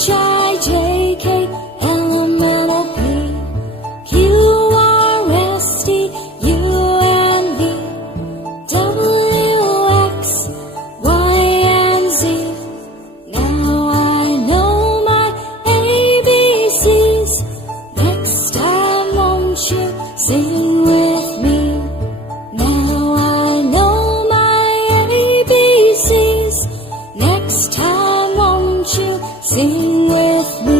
H-I-J-K, L-M-N-O-P, Q-R-S-T, U-N-V, W-X, Y-and-Z. Now I know my ABCs. Next time won't you sing with me? Now I know my ABCs. Next time won't you sing with me?